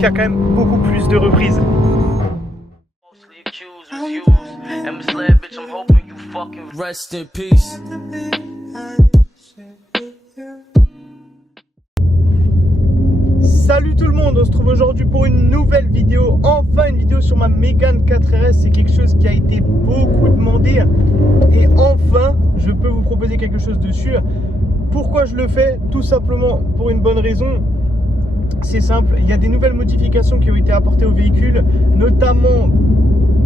qu'il y a quand même beaucoup plus de reprises. Rest in peace. Salut tout le monde, on se trouve aujourd'hui pour une nouvelle vidéo, enfin une vidéo sur ma Mégane 4RS. C'est quelque chose qui a été beaucoup demandé et enfin je peux vous proposer quelque chose dessus. Pourquoi je le fais? Tout simplement pour une bonne raison. C'est simple, il y a des nouvelles modifications qui ont été apportées au véhicule, notamment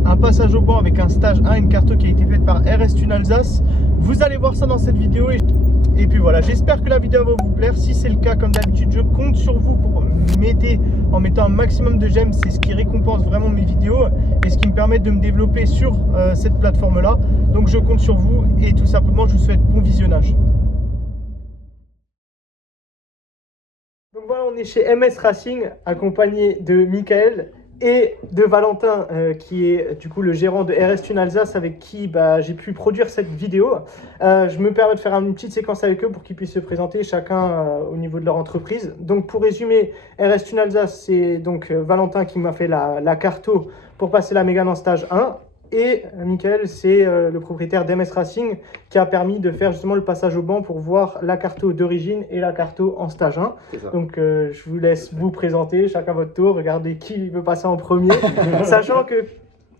un passage au banc avec un stage 1, une carte qui a été faite par RS Thun Alsace. Vous allez voir ça dans cette vidéo et puis voilà, j'espère que la vidéo va vous plaire. Si c'est le cas, comme d'habitude, je compte sur vous pour m'aider en mettant un maximum de j'aime. C'est ce qui récompense vraiment mes vidéos et ce qui me permet de me développer sur cette plateforme là. Donc je compte sur vous et tout simplement je vous souhaite bon visionnage. Donc voilà, on est chez MS Racing accompagné de Michael et de Valentin qui est du coup le gérant de RS Thun Alsace avec qui j'ai pu produire cette vidéo. Je me permets de faire une petite séquence avec eux pour qu'ils puissent se présenter chacun au niveau de leur entreprise. Donc pour résumer, RS Thun Alsace, c'est donc Valentin qui m'a fait la carto pour passer la Mégane en stage 1. Et Michael, c'est le propriétaire d'MS Racing qui a permis de faire justement le passage au banc pour voir la carto d'origine et la carto en stage 1. Donc je vous laisse vous présenter, chacun votre tour, regardez qui veut passer en premier. Sachant que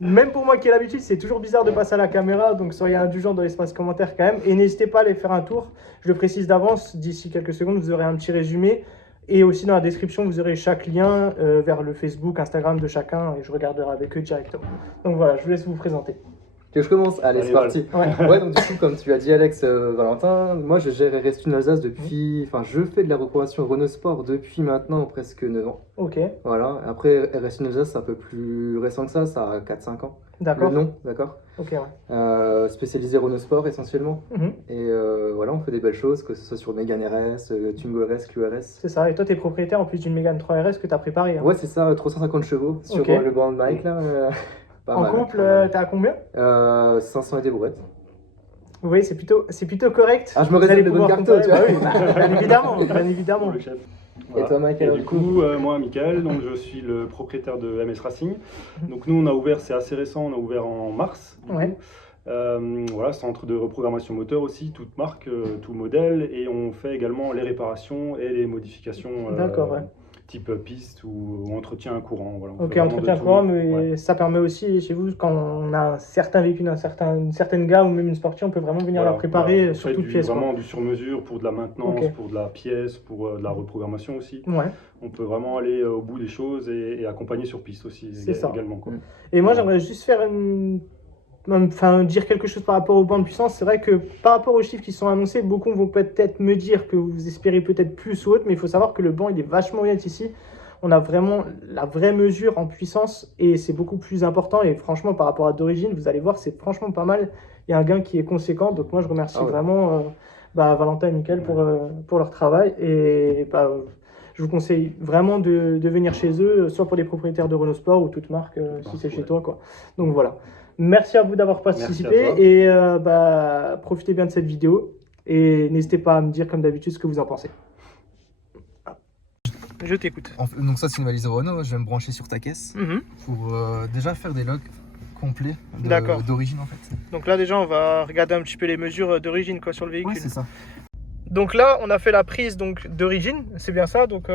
même pour moi qui ai l'habitude, c'est toujours bizarre de passer à la caméra, donc soyez indulgents dans l'espace commentaire quand même. Et n'hésitez pas à aller faire un tour, je le précise d'avance, d'ici quelques secondes vous aurez un petit résumé. Et aussi dans la description, vous aurez chaque lien vers le Facebook, Instagram de chacun et je regarderai avec eux directement. Donc voilà, je vous laisse vous présenter. Que je commence? Allez, c'est parti. Ouais, donc du coup, comme tu as dit Alex, Valentin, moi je gère RS Thun Alsace depuis... Enfin, je fais de la reconversion Renault Sport depuis maintenant presque 9 ans. Ok. Voilà, après RS Thun Alsace, c'est un peu plus récent que ça a 4-5 ans. D'accord. Le nom, d'accord. Ok, ouais. Spécialisé Renault Sport essentiellement. Et voilà, on fait des belles choses, que ce soit sur Mégane RS, Twingo RS, QRS. C'est ça, et toi tu es propriétaire en plus d'une Mégane 3 RS que tu as préparée. Hein. Ouais, c'est ça, 350 chevaux sur le banc de Mike là. En mal, couple, t'es à combien? 500 et des brouettes. Vous voyez, c'est plutôt correct. Ah, je me réserve les bonnes cartes, tu vois. Oui, bien évidemment, bien évidemment. Le chef. Voilà. Et toi, Michael? Et du coup, moi, Michael, donc je suis le propriétaire de MS Racing. Donc nous, on a ouvert, c'est assez récent, on a ouvert en mars. Ouais. Voilà, centre de reprogrammation moteur aussi, toute marque, tout modèle, et on fait également les réparations et les modifications. D'accord, ouais. Type piste ou entretien courant. Voilà, ok, entretien courant, mais ça permet aussi chez vous, quand on a un certain véhicule, une certaine gamme ou même une sportive, on peut vraiment venir la préparer sur toute pièce. Vraiment du sur-mesure pour de la maintenance, pour de la pièce, pour de la reprogrammation aussi. Ouais. On peut vraiment aller au bout des choses et accompagner sur piste aussi également. Quoi. Et moi, j'aimerais juste faire dire quelque chose par rapport au banc de puissance. C'est vrai que par rapport aux chiffres qui sont annoncés, beaucoup vont peut-être me dire que vous espérez peut-être plus ou autre, mais il faut savoir que le banc il est vachement honnête ici. On a vraiment la vraie mesure en puissance et c'est beaucoup plus important. Et franchement, par rapport à d'origine, vous allez voir, c'est franchement pas mal. Il y a un gain qui est conséquent. Donc moi, je remercie vraiment Valentin et Michael pour leur travail. Et je vous conseille vraiment de venir chez eux, soit pour les propriétaires de Renault Sport ou toute marque, si c'est chez toi, quoi. Donc voilà. Merci à vous d'avoir participé et profitez bien de cette vidéo et n'hésitez pas à me dire comme d'habitude ce que vous en pensez. Je t'écoute. Donc ça c'est une valise Renault, je vais me brancher sur ta caisse pour déjà faire des logs complets d'origine en fait. Donc là déjà on va regarder un petit peu les mesures d'origine sur le véhicule. Ouais, c'est ça. Donc là, on a fait la prise d'origine, c'est bien ça. Donc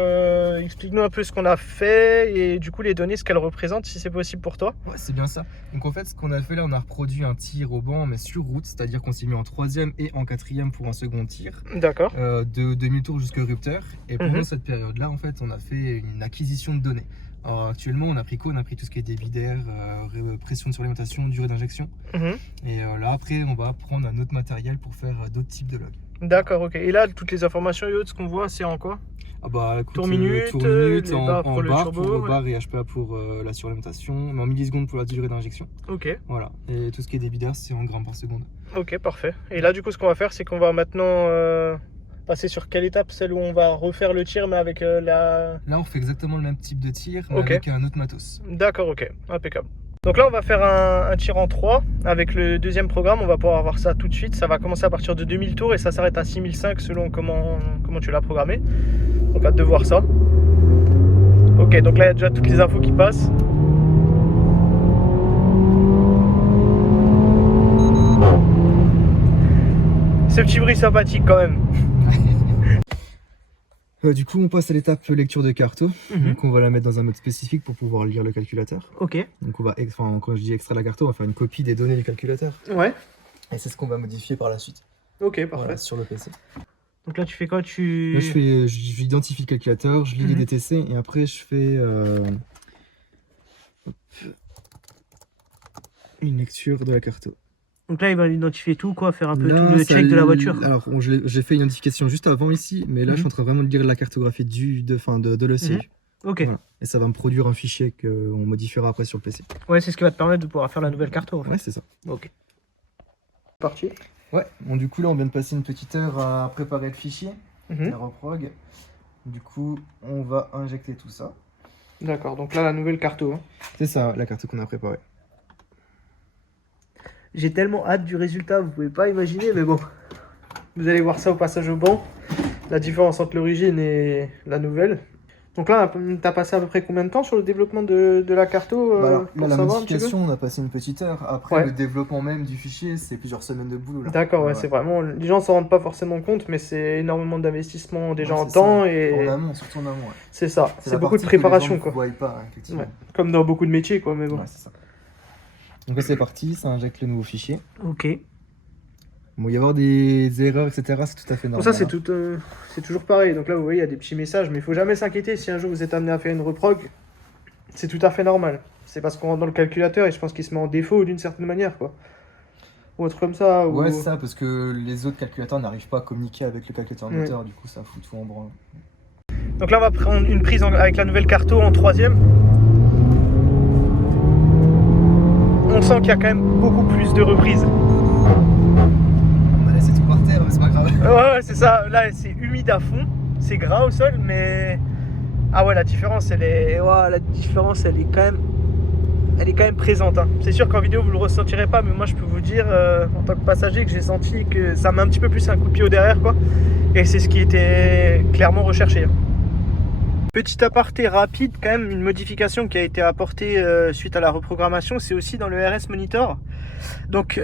explique-nous un peu ce qu'on a fait et du coup les données, ce qu'elles représentent, si c'est possible pour toi. Ouais, c'est bien ça. Donc en fait, ce qu'on a fait là, on a reproduit un tir au banc, mais sur route, c'est-à-dire qu'on s'est mis en 3e et en 4e pour un second tir. D'accord. De demi-tour jusqu'au rupteur. Et pendant cette période-là, en fait, on a fait une acquisition de données. Alors actuellement, on a pris quoi? On a pris tout ce qui est débit d'air, pression de suralimentation, durée d'injection. Et là, après, on va prendre un autre matériel pour faire d'autres types de logs. D'accord, ok. Et là, toutes les informations et autres, ce qu'on voit, c'est en quoi? Tour minute, en barres pour le barre turbo, pour le bar et HPA pour la suralimentation, mais en millisecondes pour la durée d'injection. Ok. Voilà. Et tout ce qui est débit d'air, c'est en grammes par seconde. Ok, parfait. Et là, du coup, ce qu'on va faire, c'est qu'on va maintenant passer sur quelle étape? Celle où on va refaire le tir, mais avec la... Là, on fait exactement le même type de tir, mais avec un autre matos. D'accord, ok. Impeccable. Donc là, on va faire un tir en 3 avec le deuxième programme. On va pouvoir voir ça tout de suite. Ça va commencer à partir de 2000 tours et ça s'arrête à 6005 selon comment tu l'as programmé. Donc hâte de voir ça. Ok, donc là il y a déjà toutes les infos qui passent. Ce petit bruit sympathique quand même. Du coup, on passe à l'étape lecture de carto. Donc, on va la mettre dans un mode spécifique pour pouvoir lire le calculateur. Ok. Donc, on va, quand je dis extraire la carto, on va faire une copie des données du calculateur. Ouais. Et c'est ce qu'on va modifier par la suite. Ok, parfait. Voilà, sur le PC. Donc là, tu fais quoi? Là, j'identifie le calculateur, je lis les DTC et après, je fais une lecture de la carto. Donc là, il va identifier tout, quoi, faire un peu tout le check de la voiture. Alors, j'ai fait une identification juste avant ici, mais là, je suis en train vraiment de lire la cartographie de l'ECU. Ok. Voilà. Et ça va me produire un fichier qu'on modifiera après sur le PC. Ouais, c'est ce qui va te permettre de pouvoir faire la nouvelle carto. En fait. Ouais, c'est ça. Ok. Parti. Ouais, bon, du coup, là, on vient de passer une petite heure à préparer le fichier, la reprog. Du coup, on va injecter tout ça. D'accord, donc là, la nouvelle carto. Hein. C'est ça, la carte qu'on a préparée. J'ai tellement hâte du résultat, vous pouvez pas imaginer, mais bon. Vous allez voir ça au passage au banc. La différence entre l'origine et la nouvelle. Donc là, t'as passé à peu près combien de temps sur le développement de la carto Alors, pour la savoir modification, on a passé une petite heure. Après, le développement même du fichier, c'est plusieurs semaines de boulot. D'accord, ouais, c'est vraiment... Les gens s'en rendent pas forcément compte, mais c'est énormément d'investissement déjà en temps et... En amont, surtout en amont, ouais. C'est ça, c'est beaucoup de préparation, quoi. Voient pas, effectivement. Ouais. Comme dans beaucoup de métiers, quoi, mais bon. Ouais, c'est ça. Donc là, c'est parti, ça injecte le nouveau fichier. Ok. Bon, il y avoir des erreurs, etc., c'est tout à fait normal. Bon, ça, c'est toujours pareil. Donc là, vous voyez, il y a des petits messages, mais il faut jamais s'inquiéter si un jour vous êtes amené à faire une reprog. C'est tout à fait normal. C'est parce qu'on rentre dans le calculateur et je pense qu'il se met en défaut d'une certaine manière, quoi. Ou un truc comme ça. Ou... Ouais, c'est ça, parce que les autres calculateurs n'arrivent pas à communiquer avec le calculateur moteur, du coup, ça fout tout en branle. Donc là, on va prendre une prise avec la nouvelle carto en 3e. On sent qu'il y a quand même beaucoup plus de reprises. On va laisser tout par terre, mais c'est pas grave. Ouais, c'est ça. Là, c'est humide à fond. C'est gras au sol, mais... Ah ouais, la différence, elle est quand même présente. Hein. C'est sûr qu'en vidéo, vous le ressentirez pas, mais moi, je peux vous dire, en tant que passager, que j'ai senti que ça met un petit peu plus un coup de pied au derrière, quoi. Et c'est ce qui était clairement recherché. Hein. Petit aparté rapide, quand même, une modification qui a été apportée suite à la reprogrammation, c'est aussi dans le RS Monitor. Donc,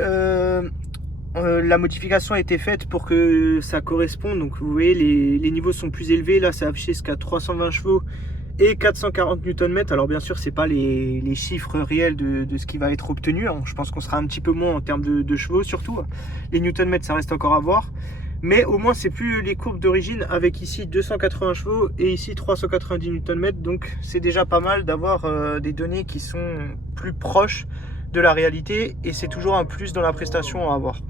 la modification a été faite pour que ça corresponde. Donc, vous voyez, les niveaux sont plus élevés. Là, c'est affiché jusqu'à 320 chevaux et 440 Nm. Alors, bien sûr, c'est pas les chiffres réels de ce qui va être obtenu. Hein. Je pense qu'on sera un petit peu moins en termes de chevaux, surtout. Les Nm, ça reste encore à voir. Mais au moins, c'est plus les courbes d'origine avec ici 280 chevaux et ici 390 Nm. Donc, c'est déjà pas mal d'avoir des données qui sont plus proches de la réalité. Et c'est toujours un plus dans la prestation à avoir.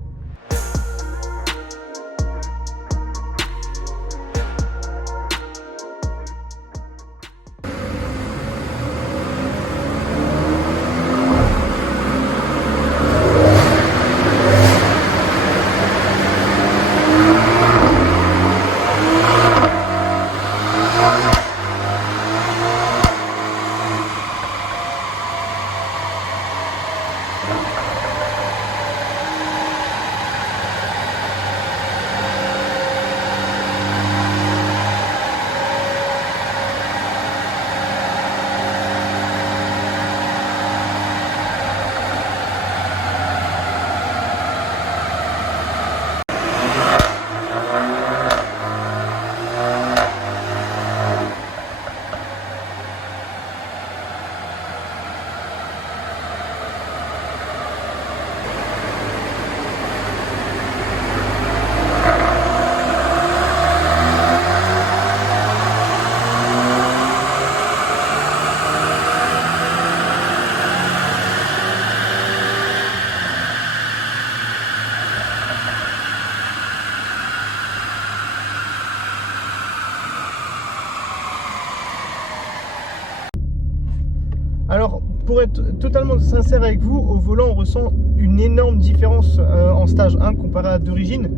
Alors, pour être totalement sincère avec vous, au volant, on ressent une énorme différence en stage 1 comparé à d'origine.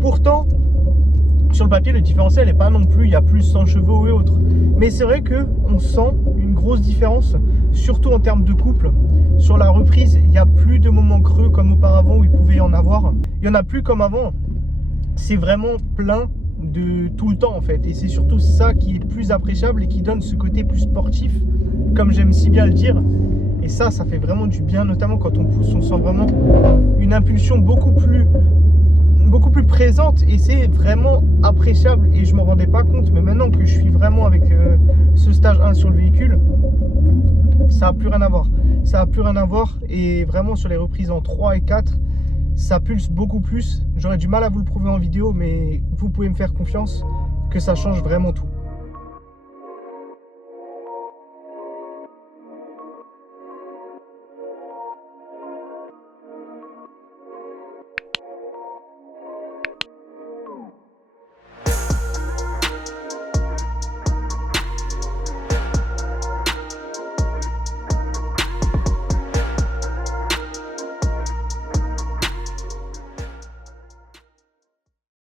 Pourtant, sur le papier, le différentiel n'est pas non plus, il y a plus 100 chevaux et autres. Mais c'est vrai qu'on sent une grosse différence, surtout en termes de couple. Sur la reprise, il n'y a plus de moments creux comme auparavant où il pouvait y en avoir. Il n'y en a plus comme avant. C'est vraiment plein de tout le temps en fait. Et c'est surtout ça qui est plus appréciable et qui donne ce côté plus sportif, comme j'aime si bien le dire. Et ça fait vraiment du bien, notamment quand on pousse, on sent vraiment une impulsion beaucoup plus présente et c'est vraiment appréciable. Et je m'en rendais pas compte, mais maintenant que je suis vraiment avec ce stage 1 sur le véhicule, ça n'a plus rien à voir. Ça n'a plus rien à voir et vraiment sur les reprises en 3 et 4, ça pulse beaucoup plus. J'aurais du mal à vous le prouver en vidéo, mais vous pouvez me faire confiance que ça change vraiment tout.